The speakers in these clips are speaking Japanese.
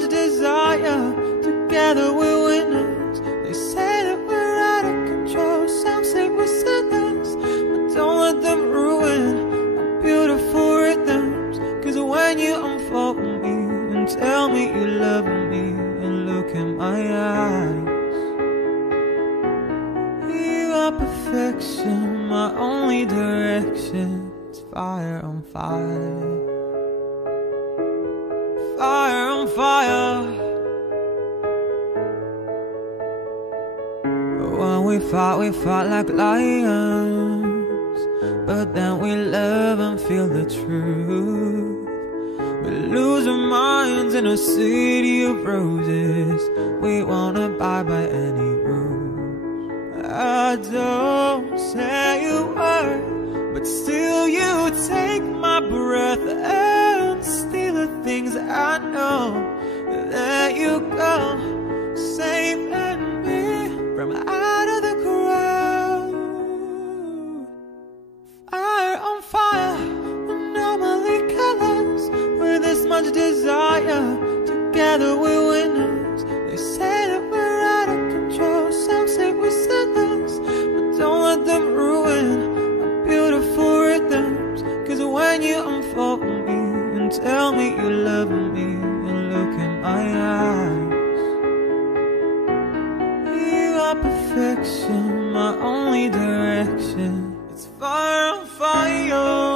much desire. Together we're winners. They say that we're out of control. Some say we're sinners, but don't let them ruin our beautiful rhythms. Cause when you unfold me and tell me you love me and look in my eyes, you are perfection, my only direction. It's fire on fire, fire on fire. When we fight like lions, but then we love and feel the truth. We lose our minds in a city of roses. We won't abide by any rules. I don't say a word, but still you take my breath and steal the things I know. There you go, saving me from out of the crowd. Fire on fire, normally colors. With this much desire, together we're winners. They say that we're out of control. Some say we're sinners, but don't let them ruin our beautiful rhythms. Cause when you unfold me and tell me you love me and look in my eyes, you are perfection, my only direction. It's fire on fire.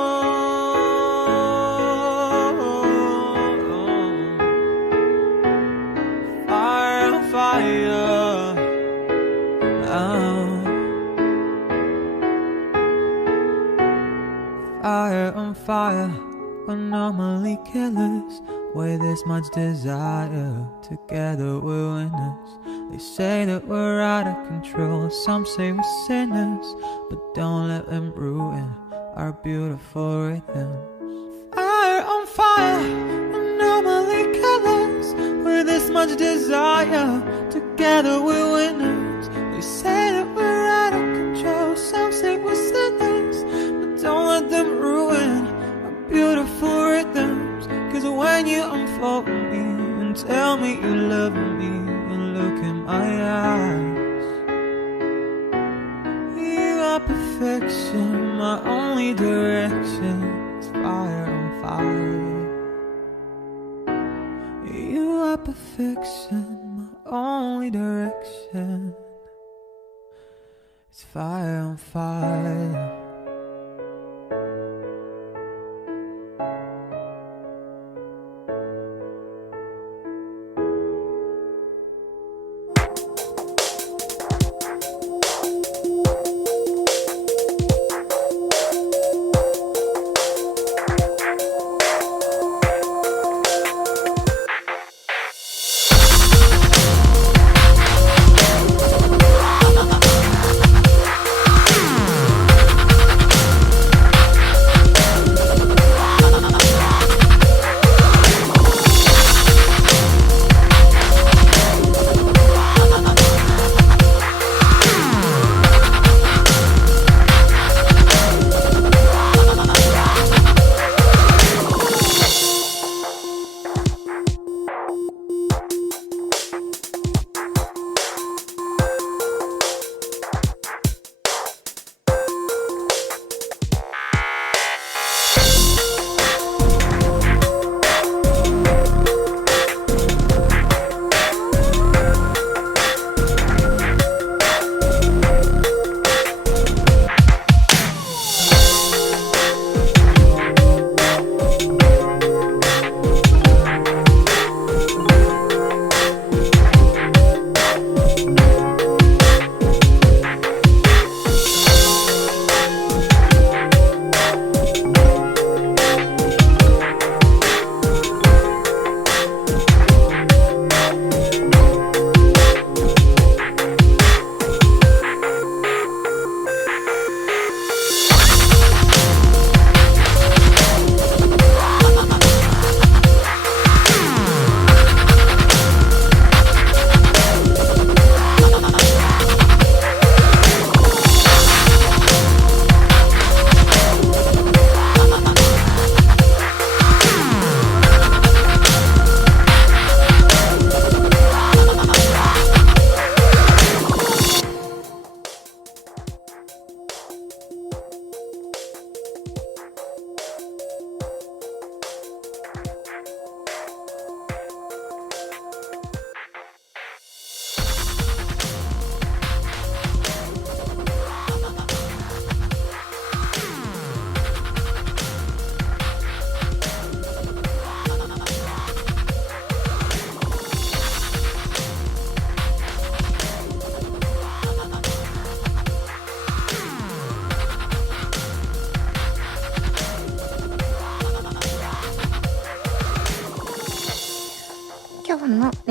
Fire on fire, we're normally killers. With this much desire, together we're winners. They say that we're out of control. Some say we're sinners, but don't let them ruin our beautiful rhythms. Fire on fire, we're normally killers. With this much desire, together we're winners. They say that we're out of control. Some say we're sinners, but don't let them ruin our beautiful rhythms. Cause when you unfold me and tell me you love me and look in my eyes, you are perfection, my only direction. It's fire on fire. You are perfection, my only direction. It's fire on fire.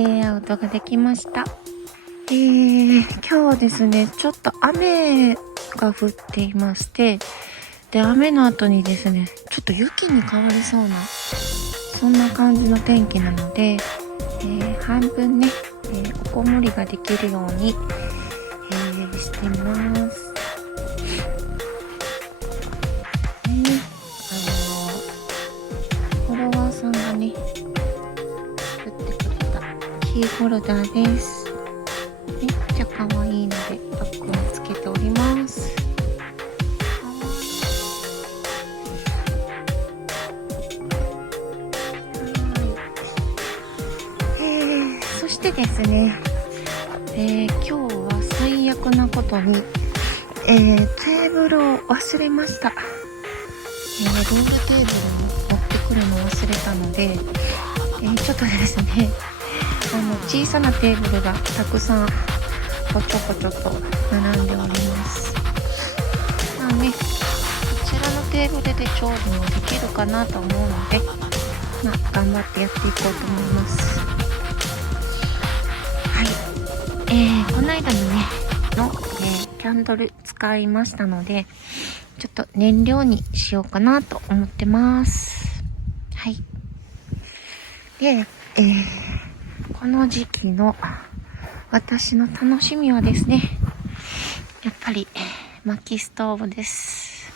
レイアウトができました。今日はですね、ちょっと雨が降っていまして、で、雨の後にですね、ちょっと雪に変わりそうな、そんな感じの天気なので、半分ね、おこもりができるように、してます。フォロワーさんがね、作ってくれたキーホルダーです。めっちゃ可愛いので、ロックをつけております。そしてですね、今日は最悪なことに、テーブルを忘れました。ロールテーブルに持ってくるのを忘れたので、ちょっとですね、小さなテーブルがたくさんこちょこちょと並んでおります。まあね、こちらのテーブルで調理もできるかなと思うので、まあ頑張ってやっていこうと思います。はい、この間にねの、キャンドル使いましたので、ちょっと燃料にしようかなと思ってます。はい。で、この時期の私の楽しみはですね、やっぱり薪ストーブです。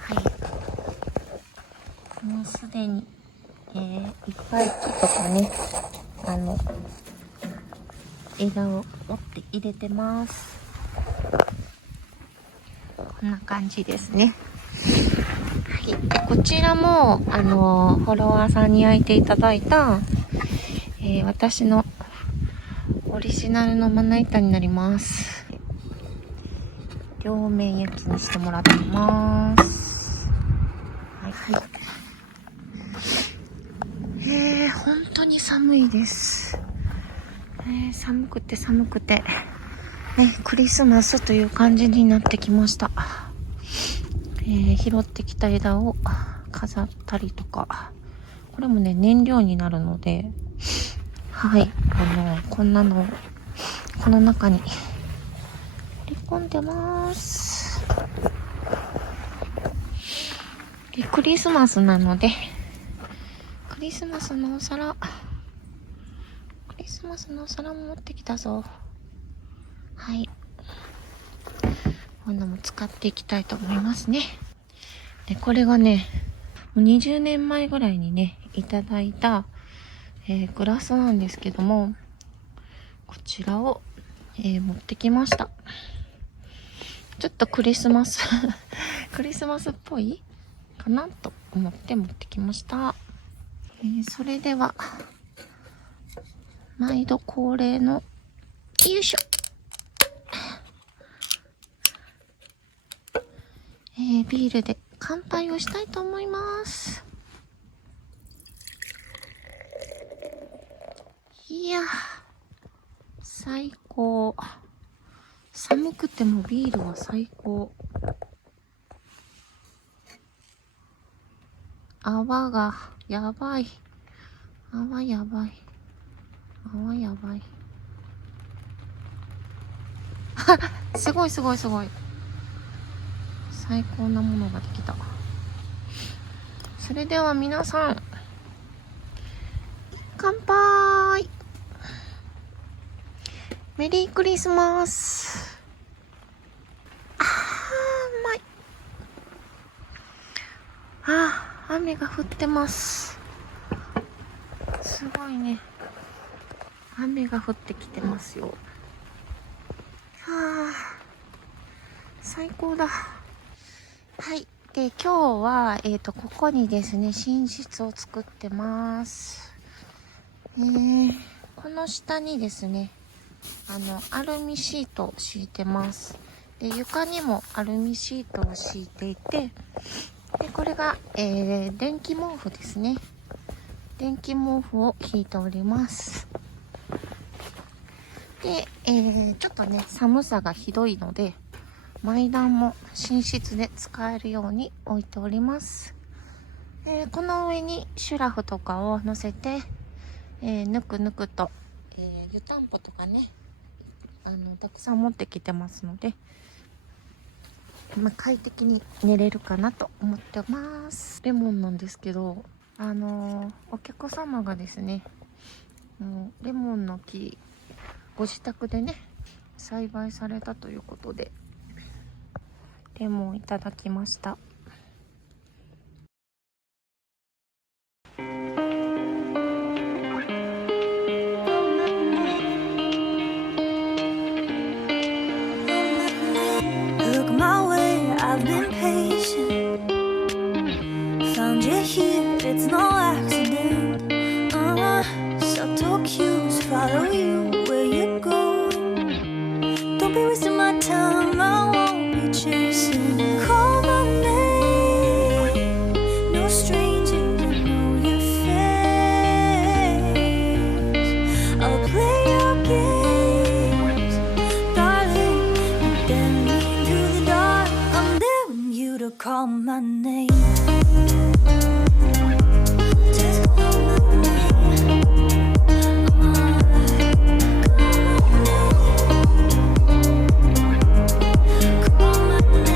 はい。もうすでに、いっぱい木とかね、枝を折って入れてます。こんな感じですね。はい。でこちらも、フォロワーさんに焼いていただいた、私のオリジナルのまな板になります。両面焼きにしてもらってます。はい。本当に寒いです。寒くて、ね、クリスマスという感じになってきました。拾ってきた枝を飾ったりとか、これもね、燃料になるので、はい、こんなのをこの中に入れ込んでます。で、クリスマスなので、クリスマスのお皿も持ってきたぞ。はい。こんなも使っていきたいと思いますね。で、これがね、20年前ぐらいにね、いただいた、グラスなんですけども、こちらを、持ってきました。ちょっとクリスマスっぽいかなと思って持ってきました。それでは、毎度恒例の、よいしょ。ビールで乾杯をしたいと思います。いや、最高。寒くてもビールは最高。泡がやばい。泡やばい。すごい。最高なものができた。それでは皆さん、乾杯。メリークリスマス。うまい。雨が降ってます。すごいね。雨が降ってきてますよ。最高だ。はい。で、今日は、ここにですね、寝室を作ってます。この下にですね、アルミシートを敷いてます。で、床にもアルミシートを敷いていて、で、これが、電気毛布ですね。電気毛布を敷いております。で、ちょっとね、寒さがひどいので、毎段も寝室で使えるように置いております。この上にシュラフとかを乗せて、ぬくぬくと、湯たんぽとかね、たくさん持ってきてますので、快適に寝れるかなと思ってます。レモンなんですけど、お客様がですね、レモンの木、ご自宅でね、栽培されたということで、レモンいただきました。I've been patient, found you here, it's no accident. Subtle cues follow you where you go. Don't be wasting my time, I won't be chasing. Call my name, no stranger, you know your face. I'll play your games, darling, and then into the dark. I'm there when you to call my name. Just call my name. Call my name. Call my name.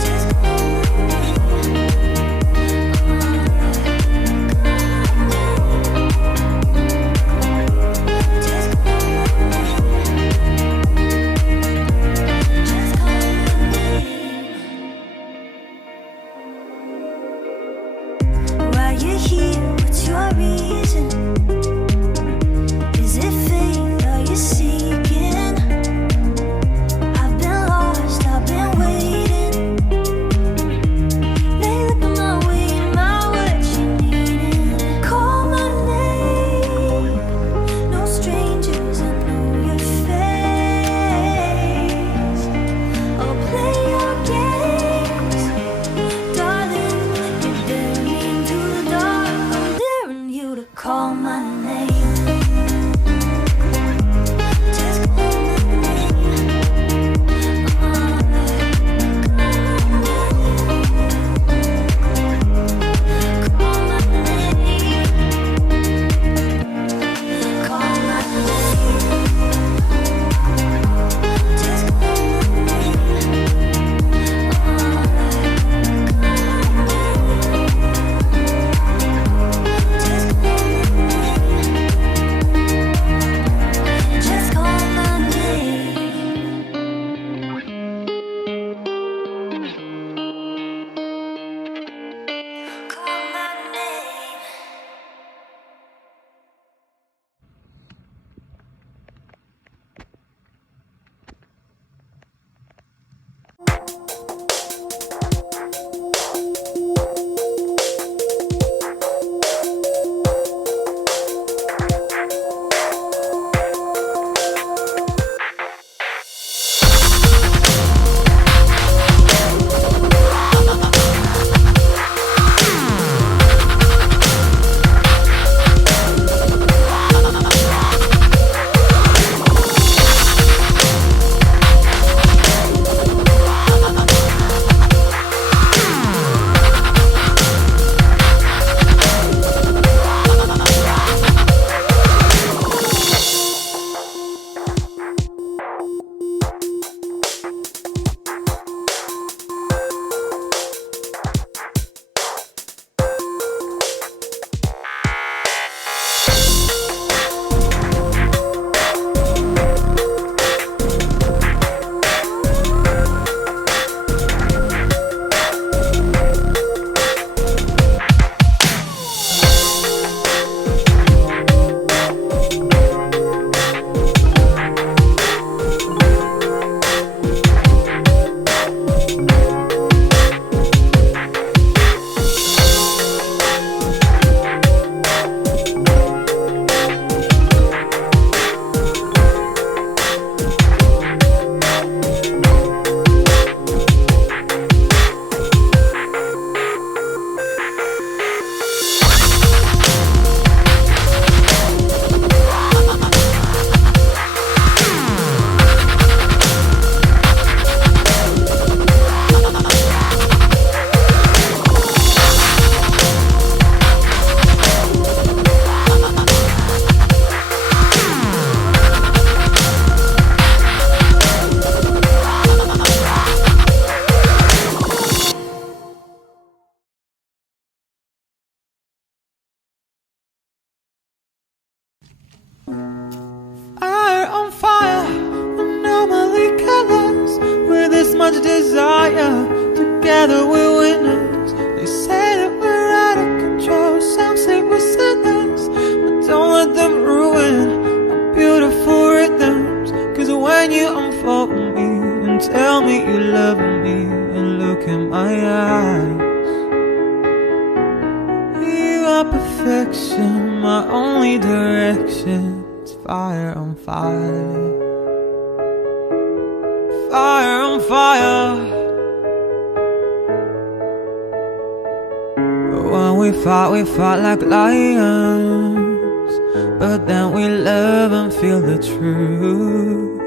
Just call my name. much desire. Together we're winners. They say that we're out of control. Some say we're sinners, but don't let them ruin our beautiful rhythms. Cause when you unfold me and tell me you love me and look in my eyes, you are perfection, my only direction. It's fire on fire, fire on fire. When we fight like lions, but then we love and feel the truth.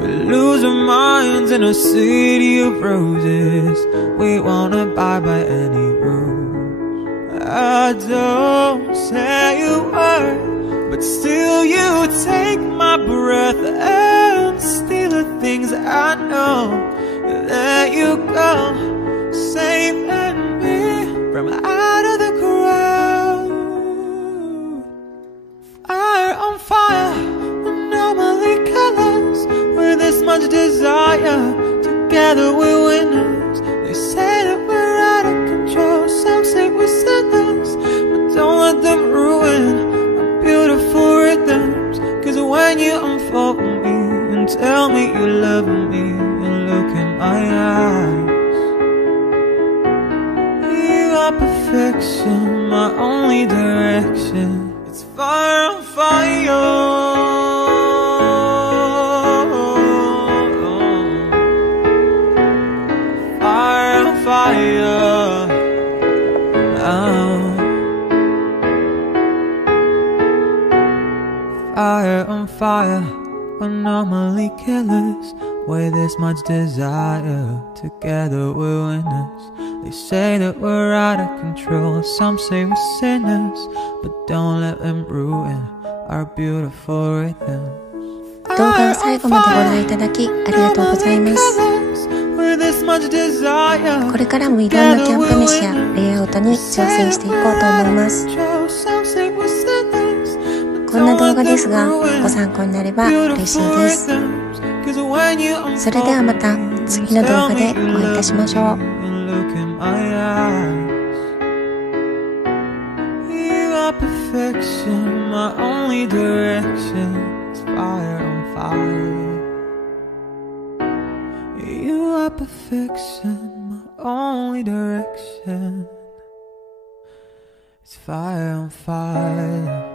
We lose our minds in a city of roses. We won't abide by any rules. I don't say a word, but still you take my breath and steal the things I know. There you go, saving me from out of the crowd. Fire on fire, normally colors. With this much desire, together we're winners. They say that we're out of control. Some say we're sinners, but don't let them ruin our beautiful rhythms. Cause when you unfold me and tell me you love me and look in my eyes, you are perfection, my only direction. It's fire on fire. Fire, fire on fire. We're normally killers. With this much desire, together we're winners. They say that we're out of control. Some say we're sinners, but don't let them ruin our beautiful rhythm. 動画を最後までご覧いただきありがとうございます。これからもいろんなキャンプ飯やレイアウトに挑戦していこうと思います。こんな動画ですがご参考になれば嬉しいです。それではまた次の動画でお会いいたしましょう。You are perfection, my only direction. It's fire on fire.